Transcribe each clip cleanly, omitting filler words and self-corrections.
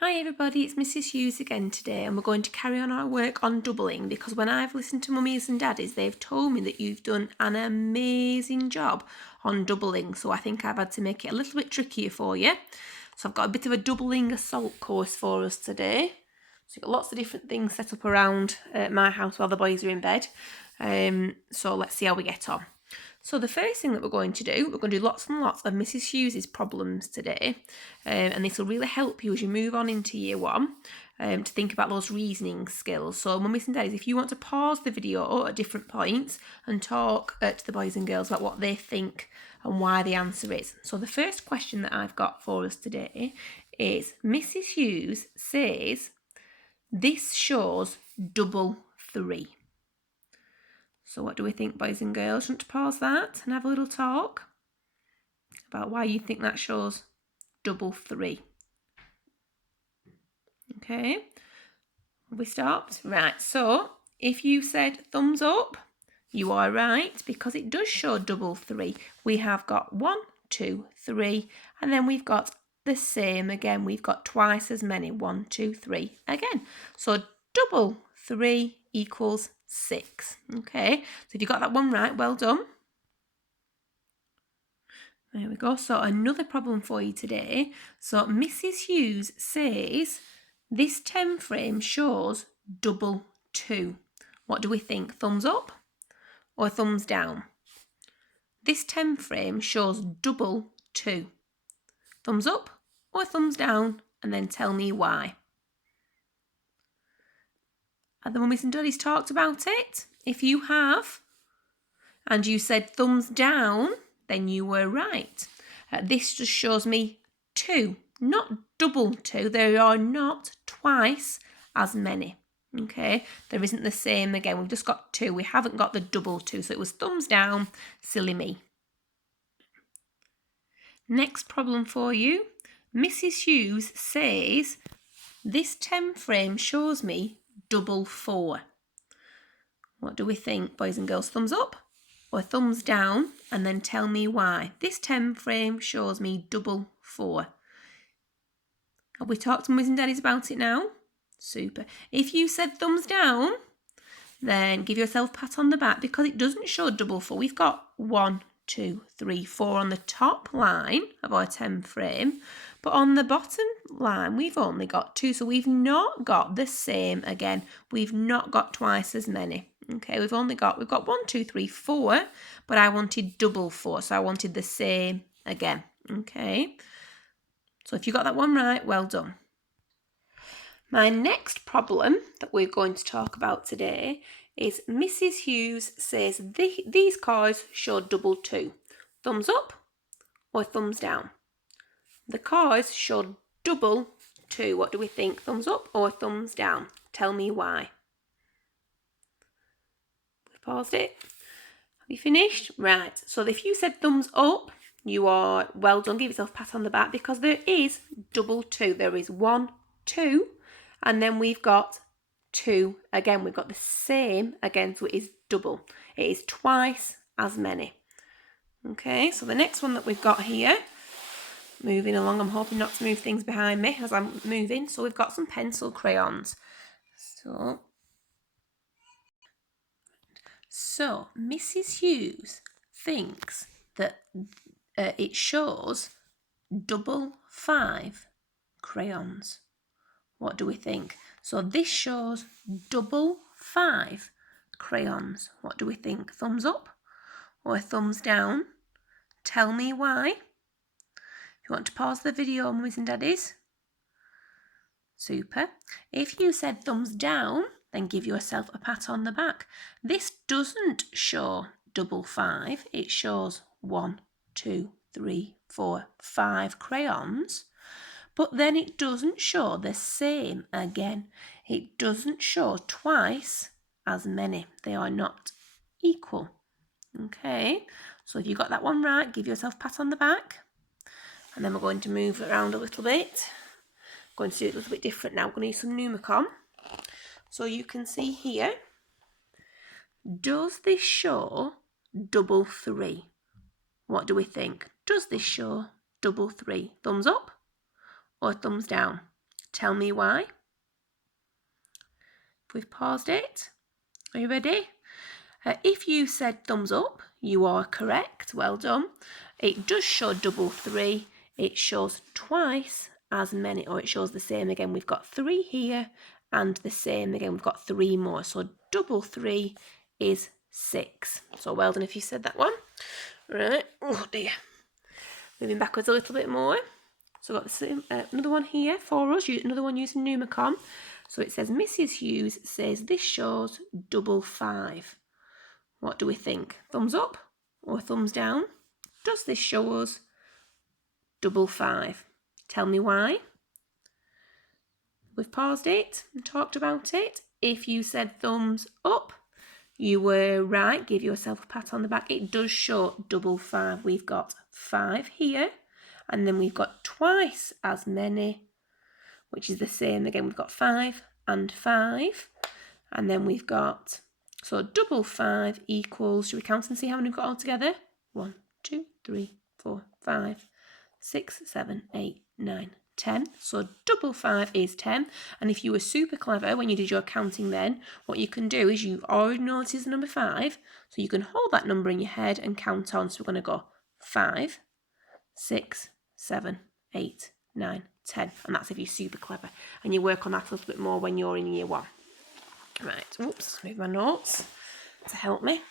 Hi everybody, it's Mrs Hughes again today, and we're going to carry on our work on doubling because when I've listened to mummies and daddies, they've told me that you've done an amazing job on doubling, so I think I've had to make it a little bit trickier for you. So I've got a bit of a doubling assault course for us today. So you've got lots of different things set up around my house while the boys are in bed. So let's see how we get on. So the first thing that we're going to do lots and lots of Mrs Hughes's problems today, and this will really help you as you move on into year one to think about those reasoning skills. So mummies and daddies, if you want to pause the video at different points and talk to the boys and girls about what they think and why the answer is. So the first question that I've got for us today is Mrs Hughes says, this shows double 3. So what do we think, boys and girls? You want to pause that and have a little talk about why you think that shows double 3. Okay, have we stopped? Right, so if you said thumbs up, you are right because it does show double 3. We have got 1, 2, 3, and then we've got the same again. We've got twice as many, 1, 2, 3 again. So double 3 equals 6. Okay, so if you got that one right, well done. There we go. So another problem for you today. So Mrs Hughes says this 10 frame shows double 2. What do we think? Thumbs up or thumbs down? This 10 frame shows double 2. Thumbs up or thumbs down, and then tell me why. Have the mummies and daddies talked about it? If you have, and you said thumbs down, then you were right. This just shows me 2, not double 2. There are not twice as many. Okay, there isn't the same again. We've just got 2. We haven't got the double 2. So it was thumbs down, silly me. Next problem for you. Mrs Hughes says, this 10 frame shows me double 4. What do we think, boys and girls? Thumbs up or thumbs down, and then tell me why. This 10 frame shows me double 4. Have we talked to mummies and daddies about it now? Super. If you said thumbs down, then give yourself a pat on the back because it doesn't show double 4. We've got 1, 2, 3, 4 on the top line of our 10 frame, but on the bottom line we've only got 2, so we've not got the same again. We've not got twice as many. Okay, we've got 1, 2, 3, 4, but I wanted double 4, so I wanted the same again. Okay, so if you got that one right, well done. My next problem that we're going to talk about today is Mrs Hughes says these cars show double 2. Thumbs up or thumbs down? The cars show double 2. What do we think? Thumbs up or thumbs down? Tell me why. We've paused it. Have you finished? Right. So if you said thumbs up, you are well done. Give yourself a pat on the back because there is double 2. There is 1, 2, and then we've got 2 again. We've got the same again, so it is double. It is twice as many. Okay, so the next one that we've got here, moving along, I'm hoping not to move things behind me as I'm moving. So we've got some pencil crayons. So Mrs Hughes thinks that it shows double 5 crayons. What do we think? So this shows double 5 crayons. What do we think? Thumbs up or thumbs down? Tell me why. If you want to pause the video, mummies and daddies. Super. If you said thumbs down, then give yourself a pat on the back. This doesn't show double 5. It shows 1, 2, 3, 4, 5 crayons. But then it doesn't show the same again. It doesn't show twice as many. They are not equal. Okay, so if you got that one right, give yourself a pat on the back. And then we're going to move around a little bit. Going to do it a little bit different now. We're going to use some Numicon. So you can see here, does this show double 3? What do we think? Does this show double 3? Thumbs up or thumbs down? Tell me why. We've paused it. Are you ready? If you said thumbs up, you are correct. Well done. It does show double 3. It shows twice as many, or it shows the same again. We've got 3 here and the same again. We've got 3 more. So double 3 is 6. So well done if you said that one. Right. Oh dear. Moving backwards a little bit more. So I've got the same, another one here for us, another one using Numicon. So it says, Mrs. Hughes says this shows double 5. What do we think? Thumbs up or thumbs down? Does this show us double 5? Tell me why. We've paused it and talked about it. If you said thumbs up, you were right. Give yourself a pat on the back. It does show double 5. We've got 5 here, and then we've got twice as many, which is the same again. We've got 5 and 5, and then we've got, so double 5 equals, should we count and see how many we've got all together? 1, 2, 3, 4, 5, 6, 7, 8, 9, 10. So double 5 is 10. And if you were super clever when you did your counting then, what you can do is you already know this is the number 5. So you can hold that number in your head and count on. So we're going to go 5, 6, 7, 8, 9, 10. And that's if you're super clever. And you work on that a little bit more when you're in year 1. Right, oops, move my notes to help me.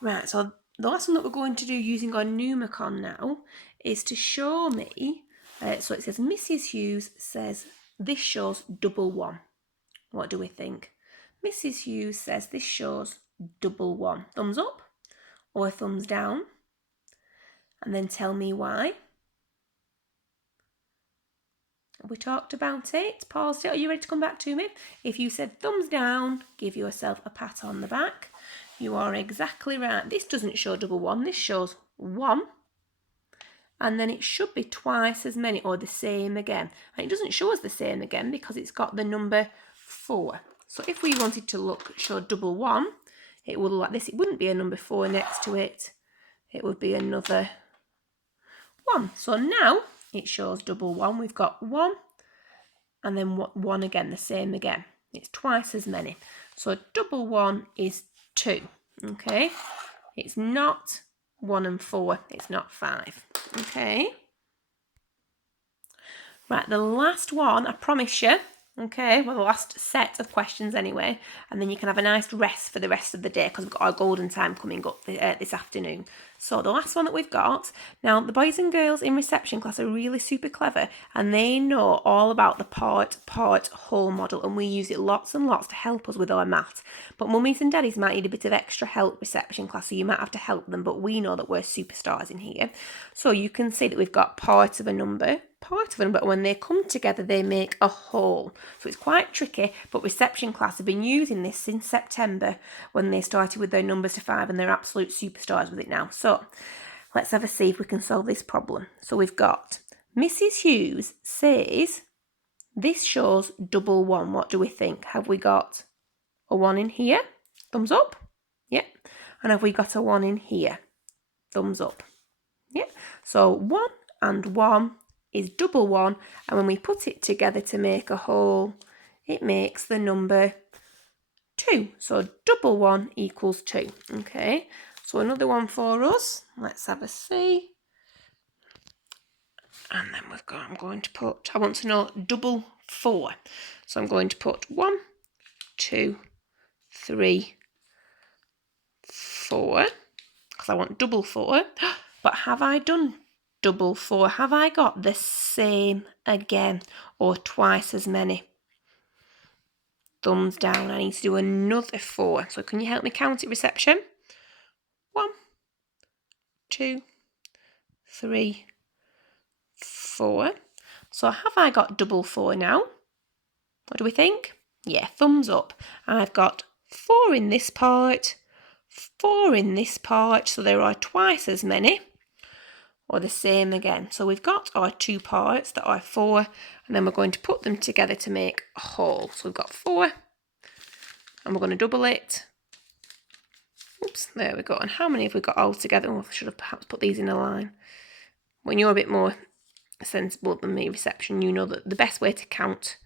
Right, so the last one that we're going to do using our Numicon now is to show me, so it says Mrs. Hughes says this shows double 1. What do we think? Mrs. Hughes says this shows double 1. Thumbs up or thumbs down? And then tell me why. We talked about it, paused it. Are you ready to come back to me? If you said thumbs down, give yourself a pat on the back. You are exactly right. This doesn't show double 1. This shows 1. And then it should be twice as many or the same again. And it doesn't show us the same again because it's got the number 4. So if we wanted to show double 1, it would look like this. It wouldn't be a number 4 next to it. It would be another 1. So now it shows double 1. We've got 1 and then 1 again, the same again. It's twice as many. So double 1 is 2. Okay, it's not 1 and 4. It's not 5. Okay. Right, the last one, I promise you. Okay, well, the last set of questions anyway, and then you can have a nice rest for the rest of the day because we've got our golden time coming up this afternoon. So the last one that we've got, now the boys and girls in reception class are really super clever and they know all about the part-whole model, and we use it lots and lots to help us with our maths. But mummies and daddies might need a bit of extra help reception class, so you might have to help them, but we know that we're superstars in here. So you can see that we've got part of a number, but when they come together they make a whole. So it's quite tricky, but reception class have been using this since September when they started with their numbers to 5, and they're absolute superstars with it now. So let's have a see if we can solve this problem. So we've got Mrs. Hughes says this shows double 1. What do we think? Have we got a 1 in here? Thumbs up. Yeah. And have we got a 1 in here? Thumbs up. Yeah. So 1 and 1 is double 1, and when we put it together to make a whole, it makes the number 2. So double 1 equals 2. Okay, so another one for us. Let's have a see. And then we've got, I'm going to put, I want to know double 4. So I'm going to put 1, 2, 3, 4, because I want double 4. But have I done double 4? Have I got the same again or twice as many? Thumbs down. I need to do another 4. So can you help me count it, reception? 1, 2, 3, 4. So have I got double 4 now? What do we think? Yeah, thumbs up. I've got 4 in this part, 4 in this part, so there are twice as many. Or the same again. So we've got our 2 parts that are 4, and then we're going to put them together to make a whole. So we've got 4, and we're going to double it. Oops, there we go. And how many have we got all together? Oh, I should have perhaps put these in a line. When you're a bit more sensible than me, reception, you know that the best way to count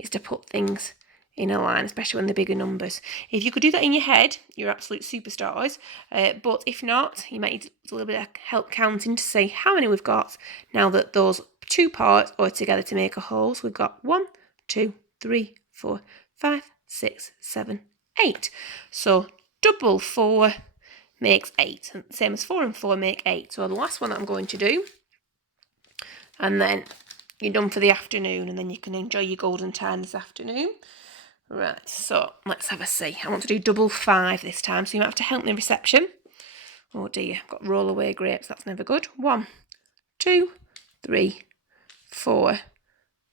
is to put things in a line, especially when they're bigger numbers. If you could do that in your head, you're absolute superstars. But if not, you might need a little bit of help counting to say how many we've got now that those two parts are together to make a whole. So we've got 1, 2, 3, 4, 5, 6, 7, 8. So double 4 makes 8. And same as 4 and 4 make 8. So the last one that I'm going to do, and then you're done for the afternoon, and then you can enjoy your golden time this afternoon. Right, so let's have a see. I want to do double 5 this time, so you might have to help me in reception. Oh dear, I've got roll away grapes, that's never good. 1, 2, 3, 4,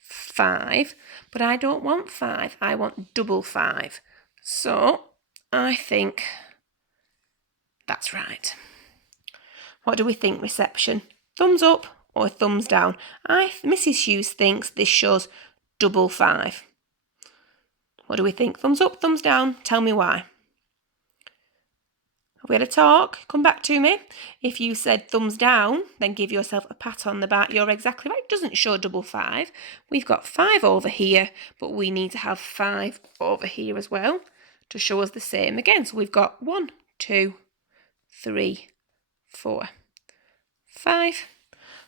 5. But I don't want 5, I want double 5. So I think that's right. What do we think, reception? Thumbs up or thumbs down? Mrs. Hughes thinks this shows double 5. What do we think? Thumbs up, thumbs down? Tell me why. Have we had a talk? Come back to me. If you said thumbs down, then give yourself a pat on the back. You're exactly right. It doesn't show double 5. We've got 5 over here, but we need to have 5 over here as well to show us the same again. So we've got 1, 2, 3, 4, 5.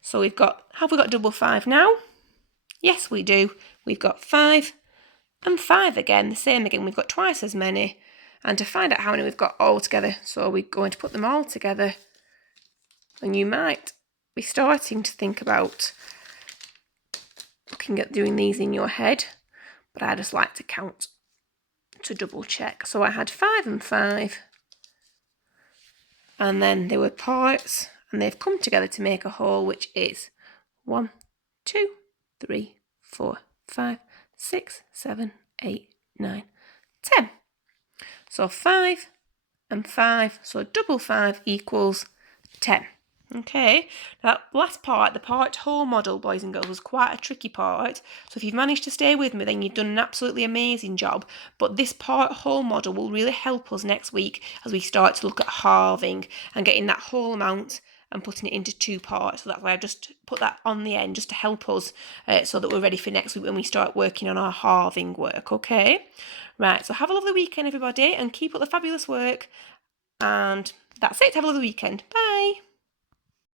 So have we got double 5 now? Yes, we do. We've got 5 and 5 again, the same again. We've got twice as many. And to find out how many we've got all together, so we're going to put them all together. And you might be starting to think about looking at doing these in your head, but I just like to count to double check. So I had 5 and 5, and then they were parts, and they've come together to make a whole, which is 1, 2, 3, 4, 5, 6, 7, 8, 9, 10. So 5 and 5, so double 5 equals 10. Okay, that last part, the part whole model, boys and girls, was quite a tricky part. So if you've managed to stay with me, then you've done an absolutely amazing job. But this part whole model will really help us next week as we start to look at halving and getting that whole amount and putting it into 2 parts. So that's why I've just put that on the end just to help us so that we're ready for next week when we start working on our halving work, okay? Right, so have a lovely weekend, everybody, and keep up the fabulous work. And that's it. Have a lovely weekend. Bye.